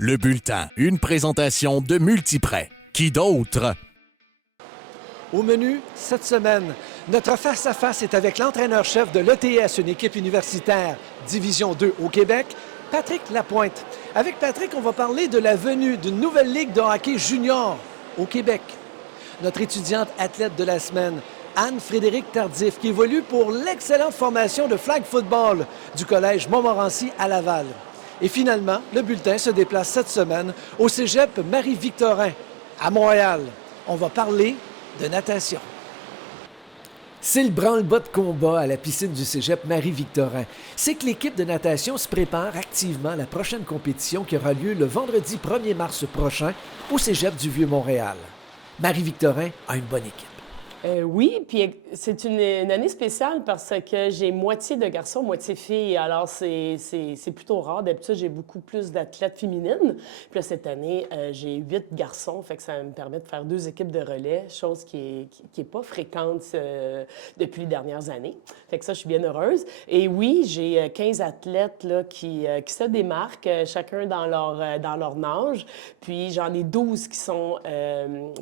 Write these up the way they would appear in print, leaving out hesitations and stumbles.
Le bulletin, une présentation de Multiprêt. Qui d'autre? Au menu, cette semaine, notre face-à-face est avec l'entraîneur-chef de l'ETS, une équipe universitaire Division 2 au Québec, Patrick Lapointe. Avec Patrick, on va parler de la venue d'une nouvelle ligue de hockey junior au Québec. Notre étudiante athlète de la semaine, Anne-Frédérique Tardif, qui évolue pour l'excellente formation de flag football du Collège Montmorency à Laval. Et finalement, le bulletin se déplace cette semaine au cégep Marie-Victorin à Montréal. On va parler de natation. C'est le branle-bas de combat à la piscine du cégep Marie-Victorin. C'est que l'équipe de natation se prépare activement à la prochaine compétition qui aura lieu le vendredi 1er mars prochain au cégep du Vieux-Montréal. Marie-Victorin a une bonne équipe. Oui, puis c'est une année spéciale parce que j'ai moitié de garçons, moitié filles. Alors, c'est plutôt rare. D'habitude, j'ai beaucoup plus d'athlètes féminines. Puis là, cette année, j'ai 8 garçons. Fait que ça me permet de faire 2 équipes de relais, chose qui est pas fréquente depuis les dernières années. Fait que ça, je suis bien heureuse. Et oui, j'ai 15 athlètes là, qui se démarquent, chacun dans leur nage. Puis j'en ai 12 qui sont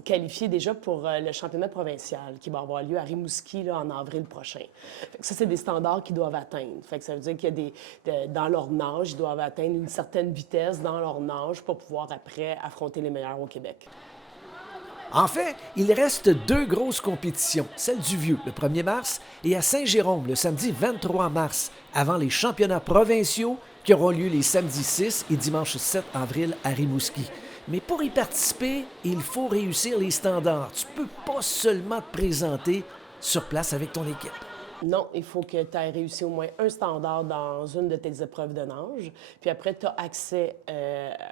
qualifiés déjà pour le championnat provincial, qui va avoir lieu à Rimouski là, en avril prochain. Fait que ça, c'est des standards qu'ils doivent atteindre. Fait que ça veut dire qu'il y a dans leur nage, ils doivent atteindre une certaine vitesse dans leur nage pour pouvoir après affronter les meilleurs au Québec. En fait, il reste 2 grosses compétitions, celle du Vieux le 1er mars et à Saint-Jérôme le samedi 23 mars, avant les championnats provinciaux qui auront lieu les samedis 6 et dimanche 7 avril à Rimouski. Mais pour y participer, il faut réussir les standards. Tu peux pas seulement te présenter sur place avec ton équipe. Non, il faut que tu aies réussi au moins un standard dans une de tes épreuves de nage. Puis après, tu as accès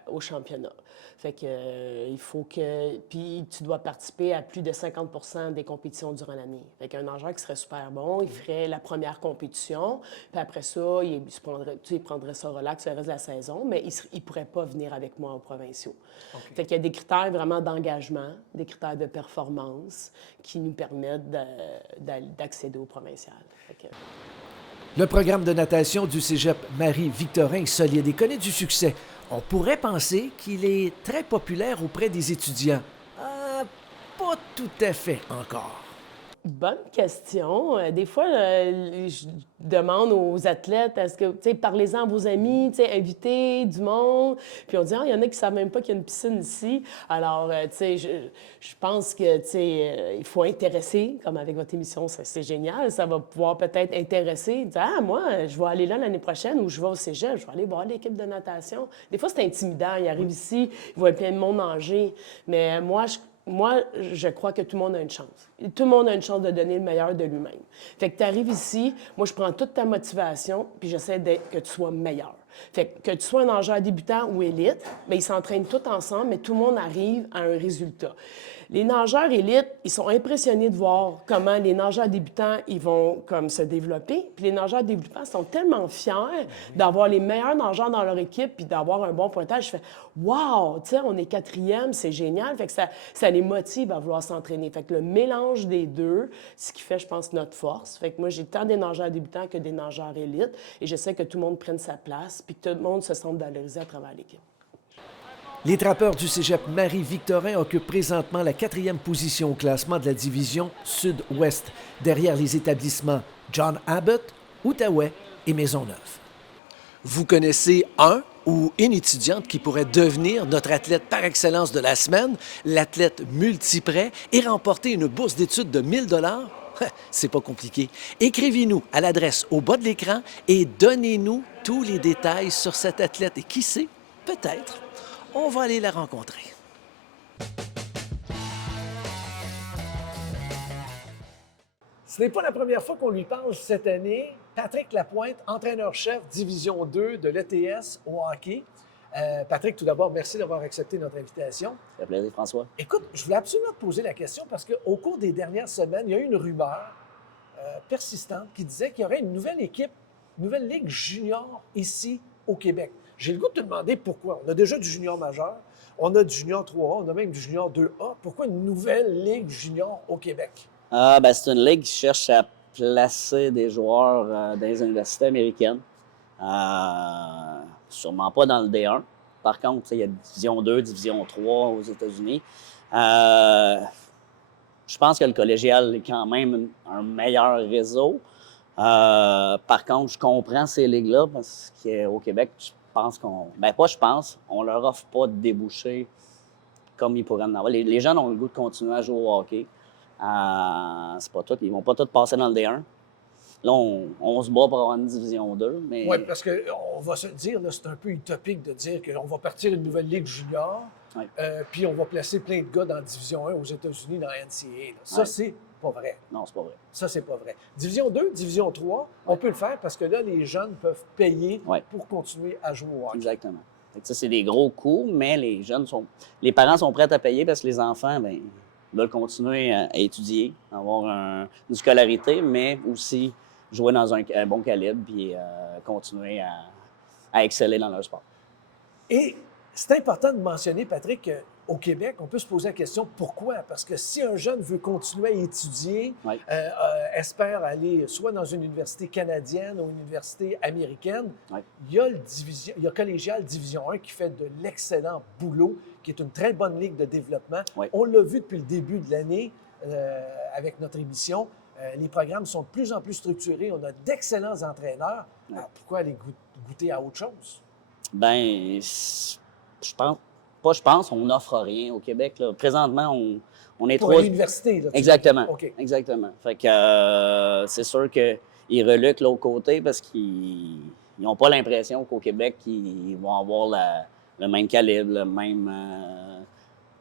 au championnat. Fait que il faut que... Puis tu dois participer à plus de 50 des compétitions durant l'année. Fait qu'un nageur qui serait super bon, il ferait la première compétition. Puis après ça, il prendrait ça relax le reste de la saison, mais il ne pourrait pas venir avec moi aux provinciaux. Okay. Fait qu'il y a des critères vraiment d'engagement, des critères de performance qui nous permettent d'accéder aux provinciales. Le programme de natation du cégep Marie-Victorin est solide et connaît du succès. On pourrait penser qu'il est très populaire auprès des étudiants. Pas tout à fait encore. Bonne question. Des fois, je demande aux athlètes, est-ce que, tu sais, parlez-en à vos amis, tu sais, invitez du monde. Puis on dit, il y en a qui ne savent même pas qu'il y a une piscine ici. Alors, tu sais, je pense que, tu sais, il faut intéresser, comme avec votre émission, c'est génial. Ça va pouvoir peut-être intéresser. Dire, moi, je vais aller là l'année prochaine ou je vais au cégep, je vais aller voir l'équipe de natation. Des fois, c'est intimidant. Ils arrivent ici, ils voient plein de monde nager. Mais moi, je crois que tout le monde a une chance. Tout le monde a une chance de donner le meilleur de lui-même. Fait que tu arrives ici, moi, je prends toute ta motivation, puis j'essaie que tu sois meilleur. Fait que tu sois un nageur débutant ou élite, bien, ils s'entraînent tous ensemble, mais tout le monde arrive à un résultat. Les nageurs élites, ils sont impressionnés de voir comment les nageurs débutants, ils vont comme se développer. Puis les nageurs débutants sont tellement fiers d'avoir les meilleurs nageurs dans leur équipe puis d'avoir un bon pointage. Je fais « Wow! Tu sais, on est 4e, c'est génial! » Fait que ça les motive à vouloir s'entraîner. Fait que le mélange des deux, ce qui fait, je pense, notre force. Fait que moi, j'ai tant des nageurs débutants que des nageurs élites et j'essaie que tout le monde prenne sa place puis que tout le monde se sente valorisé à travers l'équipe. Les trappeurs du cégep Marie-Victorin occupent présentement la 4e position au classement de la division Sud-Ouest, derrière les établissements John Abbott, Outaouais et Maisonneuve. Vous connaissez un ou une étudiante qui pourrait devenir notre athlète par excellence de la semaine, l'athlète Multiprêt, et remporter une bourse d'études de 1 000 $? C'est pas compliqué. Écrivez-nous à l'adresse au bas de l'écran et donnez-nous tous les détails sur cet athlète. Et qui sait, peut-être, on va aller la rencontrer. Ce n'est pas la première fois qu'on lui parle cette année. Patrick Lapointe, entraîneur-chef Division 2 de l'ETS au hockey. Patrick, tout d'abord, merci d'avoir accepté notre invitation. Ça fait plaisir, François. Écoute, je voulais absolument te poser la question parce qu'au cours des dernières semaines, il y a eu une rumeur persistante qui disait qu'il y aurait une nouvelle équipe, une nouvelle ligue junior ici au Québec. J'ai le goût de te demander pourquoi. On a déjà du junior majeur, on a du junior 3A, on a même du junior 2A. Pourquoi une nouvelle ligue junior au Québec? C'est une ligue qui cherche à placer des joueurs dans les universités américaines. Sûrement pas dans le D1. Par contre, il y a Division 2, Division 3 aux États-Unis. Je pense que le collégial est quand même un meilleur réseau. Par contre, je comprends ces ligues-là parce qu'au Québec, je pense on leur offre pas de débouchés comme ils pourraient en avoir. Les jeunes ont le goût de continuer à jouer au hockey. C'est pas tout. Ils vont pas tous passer dans le D1. Là, on se bat pour avoir une Division 2, mais... Oui, parce qu'on va se le dire, là, c'est un peu utopique de dire qu'on va partir une nouvelle ligue junior, Ouais. puis on va placer plein de gars dans Division 1 aux États-Unis, dans la NCAA. Là. Ça, Ouais. c'est pas vrai. Non, c'est pas vrai. Ça, c'est pas vrai. Division 2, Division 3, on peut le faire parce que là, les jeunes peuvent payer pour continuer à jouer au hockey. Exactement. Fait que ça, c'est des gros coûts, mais les parents sont prêts à payer parce que les enfants, veulent continuer à étudier, avoir une scolarité, mais aussi jouer dans un bon calibre puis continuer à exceller dans leur sport. Et c'est important de mentionner, Patrick, qu'au Québec, on peut se poser la question pourquoi? Parce que si un jeune veut continuer à étudier, espère aller soit dans une université canadienne ou une université américaine, il y a Collégial Division 1 qui fait de l'excellent boulot, qui est une très bonne ligue de développement. On l'a vu depuis le début de l'année avec notre émission. Les programmes sont de plus en plus structurés. On a d'excellents entraîneurs. Alors, pourquoi aller goûter à autre chose? On n'offre rien au Québec. Là. Présentement, on est pour l'université. Là, exactement. Okay. Exactement. Fait que c'est sûr qu'ils reluquent l'autre côté parce qu'ils n'ont pas l'impression qu'au Québec, ils vont avoir le même calibre, le même.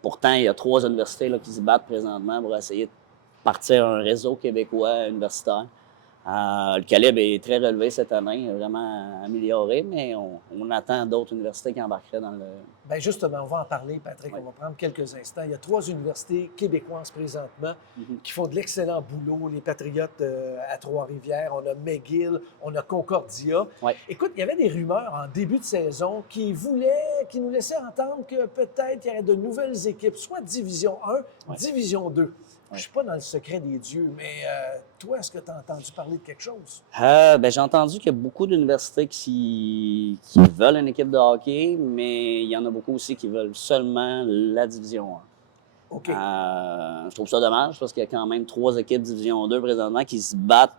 Pourtant, il y a 3 universités là, qui se battent présentement pour essayer de partir un réseau québécois universitaire. Le calibre est très relevé cette année, vraiment amélioré, mais on attend d'autres universités qui embarqueraient dans le... Bien justement, on va en parler, Patrick. On va prendre quelques instants. Il y a 3 universités québécoises présentement qui font de l'excellent boulot. Les Patriotes à Trois-Rivières, on a McGill, on a Concordia. Écoute, il y avait des rumeurs en début de saison qui nous laissaient entendre que peut-être il y aurait de nouvelles équipes, soit Division 1, Division 2. Je ne suis pas dans le secret des dieux, mais toi, est-ce que tu as entendu parler de quelque chose? J'ai entendu qu'il y a beaucoup d'universités qui veulent une équipe de hockey, mais il y en a beaucoup aussi qui veulent seulement la Division 1. OK. Je trouve ça dommage parce qu'il y a quand même 3 équipes Division 2 présentement qui se battent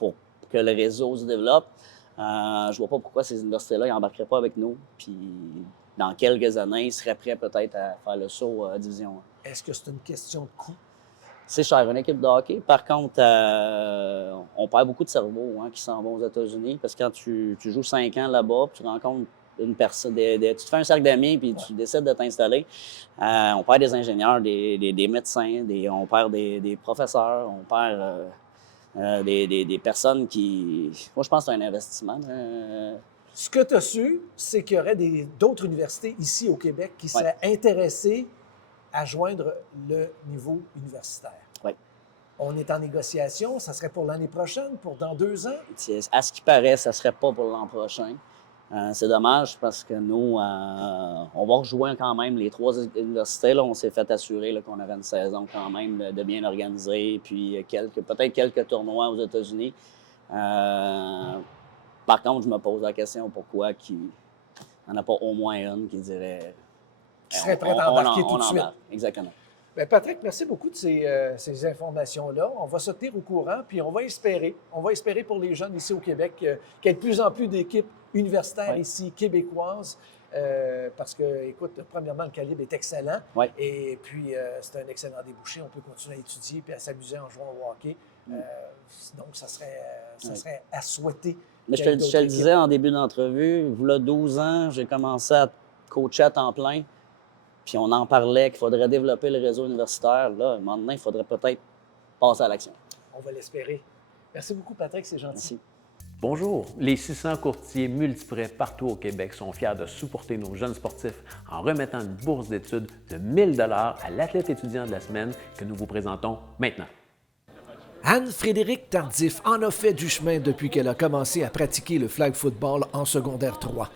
pour que le réseau se développe. Je vois pas pourquoi ces universités-là n'embarqueraient pas avec nous. Puis dans quelques années, ils seraient prêts peut-être à faire le saut à Division 1. Est-ce que c'est une question de coût? C'est cher, une équipe de hockey. Par contre, on perd beaucoup de cerveaux qui s'en vont aux États-Unis parce que quand tu joues 5 ans là-bas, puis tu rencontres une personne, tu te fais un cercle d'amis puis tu décides de t'installer. On perd des ingénieurs, des médecins, on perd des professeurs, on perd des personnes qui... Moi, je pense que c'est un investissement. Ce que tu as su, c'est qu'il y aurait d'autres universités ici au Québec qui seraient intéressées à joindre le niveau universitaire. Oui. On est en négociation. Ça serait pour l'année prochaine, pour dans 2 ans? À ce qui paraît, ça ne serait pas pour l'an prochain. C'est dommage parce que nous, on va rejouer quand même les 3 universités. Là, on s'est fait assurer là, qu'on avait une saison quand même de bien organisée, puis peut-être quelques tournois aux États-Unis. Par contre, je me pose la question pourquoi il n'y en a pas au moins une qui dirait... Qui serait prête à embarquer tout de suite. Exactement. Bien, Patrick, merci beaucoup de ces informations-là. On va se tenir au courant, puis on va espérer pour les jeunes ici au Québec qu'il y ait de plus en plus d'équipes universitaires ici, québécoises, parce que, écoute, premièrement, le calibre est excellent, et puis c'est un excellent débouché. On peut continuer à étudier puis à s'amuser en jouant au hockey. Donc, ça serait à souhaiter. Mais je te le disais en début d'entrevue, voilà 12 ans, j'ai commencé à coacher à temps plein. Puis on en parlait qu'il faudrait développer le réseau universitaire. Là, à un moment donné, il faudrait peut-être passer à l'action. On va l'espérer. Merci beaucoup, Patrick, c'est gentil. Merci. Bonjour. Les 600 courtiers multiprêts partout au Québec sont fiers de supporter nos jeunes sportifs en remettant une bourse d'études de 1 000 $ à l'athlète étudiant de la semaine que nous vous présentons maintenant. Anne-Frédérique Tardif en a fait du chemin depuis qu'elle a commencé à pratiquer le flag football en secondaire 3.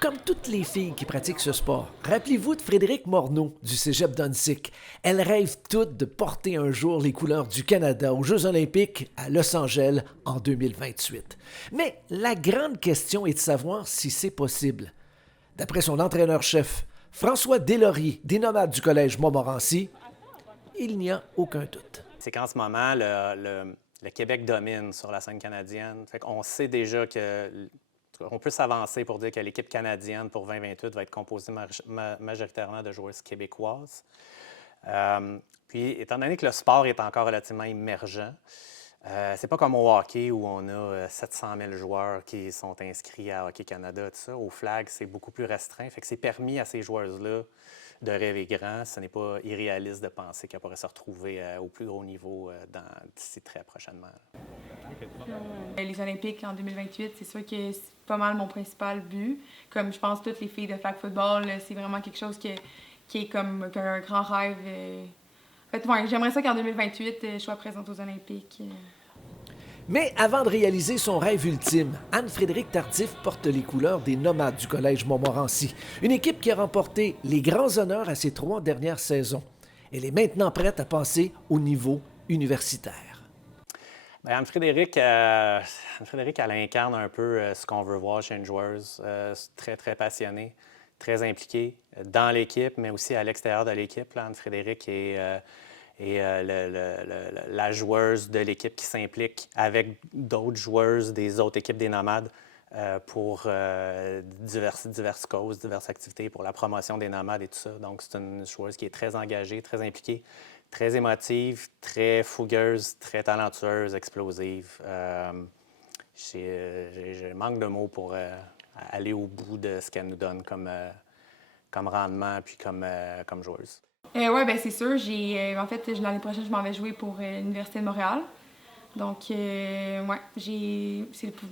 Comme toutes les filles qui pratiquent ce sport, rappelez-vous de Frédéric Morneau du Cégep d'Huntsic. Elle rêve toute de porter un jour les couleurs du Canada aux Jeux olympiques à Los Angeles en 2028. Mais la grande question est de savoir si c'est possible. D'après son entraîneur-chef, François Deslauriers, des Nomades du Collège Montmorency, il n'y a aucun doute. C'est qu'en ce moment, le Québec domine sur la scène canadienne. Fait qu'on sait déjà qu'on peut s'avancer pour dire que l'équipe canadienne pour 2028 va être composée majoritairement de joueuses québécoises. Puis, étant donné que le sport est encore relativement émergent, c'est pas comme au hockey où on a 700 000 joueurs qui sont inscrits à Hockey Canada, tout ça. Au flag, c'est beaucoup plus restreint. Fait que c'est permis à ces joueuses-là de rêver grand. Ce n'est pas irréaliste de penser qu'elles pourraient se retrouver au plus haut niveau d'ici très prochainement. Les Olympiques en 2028, c'est sûr que c'est pas mal mon principal but. Comme je pense toutes les filles de flag football, c'est vraiment quelque chose qui est comme un grand rêve. En fait, ouais, j'aimerais ça qu'en 2028, je sois présente aux Olympiques. Mais avant de réaliser son rêve ultime, Anne-Frédérique Tardif porte les couleurs des Nomades du Collège Montmorency, une équipe qui a remporté les grands honneurs à ses 3 dernières saisons. Elle est maintenant prête à passer au niveau universitaire. Bien, Anne-Frédérique, elle incarne un peu ce qu'on veut voir chez une joueuse, très, très passionnée, très impliquée dans l'équipe, mais aussi à l'extérieur de l'équipe. Là, Anne-Frédérique est la joueuse de l'équipe qui s'implique avec d'autres joueuses des autres équipes des Nomades pour diverses causes, diverses activités pour la promotion des Nomades et tout ça. Donc, c'est une joueuse qui est très engagée, très impliquée, très émotive, très fougueuse, très talentueuse, explosive. Je manque de mots pour aller au bout de ce qu'elle nous donne comme rendement puis comme joueuse. Oui, bien c'est sûr. En fait, l'année prochaine, je m'en vais jouer pour l'Université de Montréal. Donc, ouais,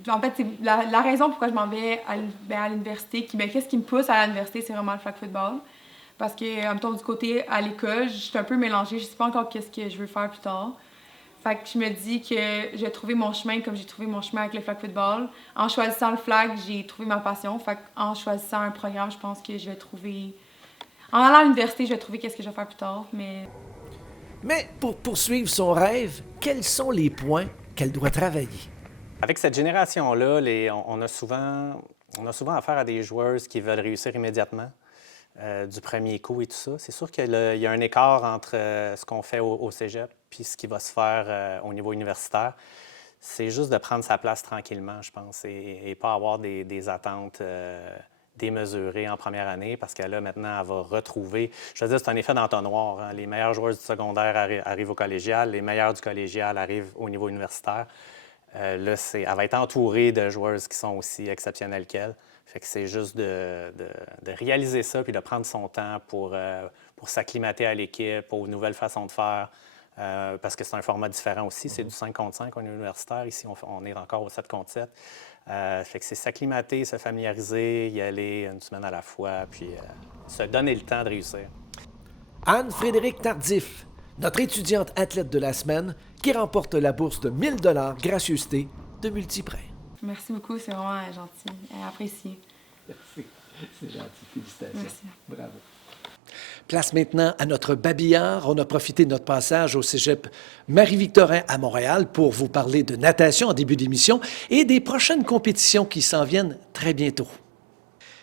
en fait, c'est la raison pourquoi je m'en vais à l'université. Qu'est-ce qui me pousse à l'université, c'est vraiment le flag football. Parce que, en même temps, du côté à l'école, je suis un peu mélangée. Je ne sais pas encore qu'est-ce que je veux faire plus tard. Fait que je me dis que je vais trouver mon chemin comme j'ai trouvé mon chemin avec le flag football. En choisissant le flag, j'ai trouvé ma passion. Fait qu'en choisissant un programme, je pense que je vais trouver... En allant à l'université, je vais trouver qu'est-ce que je vais faire plus tard, mais pour poursuivre son rêve, quels sont les points qu'elle doit travailler? Avec cette génération-là, on a souvent affaire à des joueuses qui veulent réussir immédiatement, du premier coup et tout ça. C'est sûr qu'il y a un écart entre ce qu'on fait au cégep puis ce qui va se faire au niveau universitaire. C'est juste de prendre sa place tranquillement, je pense, et pas avoir des attentes démesurées en première année, parce que là, maintenant, elle va retrouver... Je veux dire, c'est un effet d'entonnoir. Hein? Les meilleures joueuses du secondaire arrivent au collégial, les meilleures du collégial arrivent au niveau universitaire. Là, elle va être entourée de joueuses qui sont aussi exceptionnelles qu'elle. Fait que c'est juste de réaliser ça puis de prendre son temps pour s'acclimater à l'équipe, aux nouvelles façons de faire, parce que c'est un format différent aussi. C'est du 5 contre 5 au universitaire. Ici, on est encore au 7 contre 7. Fait que c'est s'acclimater, se familiariser, y aller une semaine à la fois, puis se donner le temps de réussir. Anne-Frédérique Tardif, notre étudiante athlète de la semaine, qui remporte la bourse de 1 000 $ gracieuseté de Multiprêt. merci beaucoup, c'est vraiment gentil et apprécié. Merci, c'est gentil, félicitations. Merci. Bravo. Place maintenant à notre babillard. On a profité de notre passage au cégep Marie-Victorin à Montréal pour vous parler de natation en début d'émission et des prochaines compétitions qui s'en viennent très bientôt.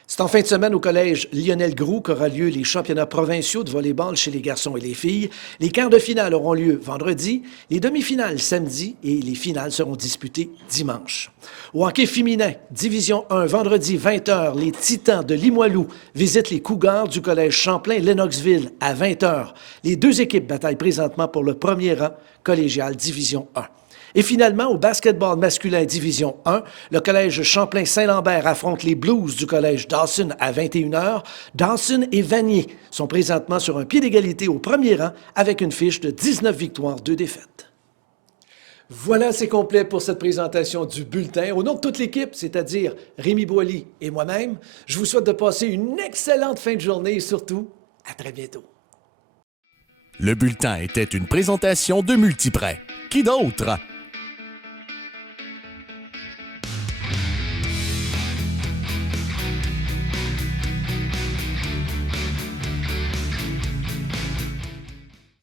C'est en fin de semaine au collège Lionel Groulx qu'aura lieu les championnats provinciaux de volley-ball chez les garçons et les filles. Les quarts de finale auront lieu vendredi, les demi-finales samedi et les finales seront disputées dimanche. Au hockey féminin, Division 1, vendredi 20h, les Titans de Limoilou visitent les Cougars du collège Champlain-Lennoxville à 20h. Les deux équipes bataillent présentement pour le premier rang collégial Division 1. Et finalement, au basketball masculin Division 1, le collège Champlain-Saint-Lambert affronte les Blues du collège Dawson à 21h. Dawson et Vanier sont présentement sur un pied d'égalité au premier rang avec une fiche de 19 victoires, 2 défaites. Voilà, c'est complet pour cette présentation du bulletin. Au nom de toute l'équipe, c'est-à-dire Rémi Boily et moi-même, je vous souhaite de passer une excellente fin de journée et surtout, à très bientôt. Le bulletin était une présentation de Multiprêt. Qui d'autre?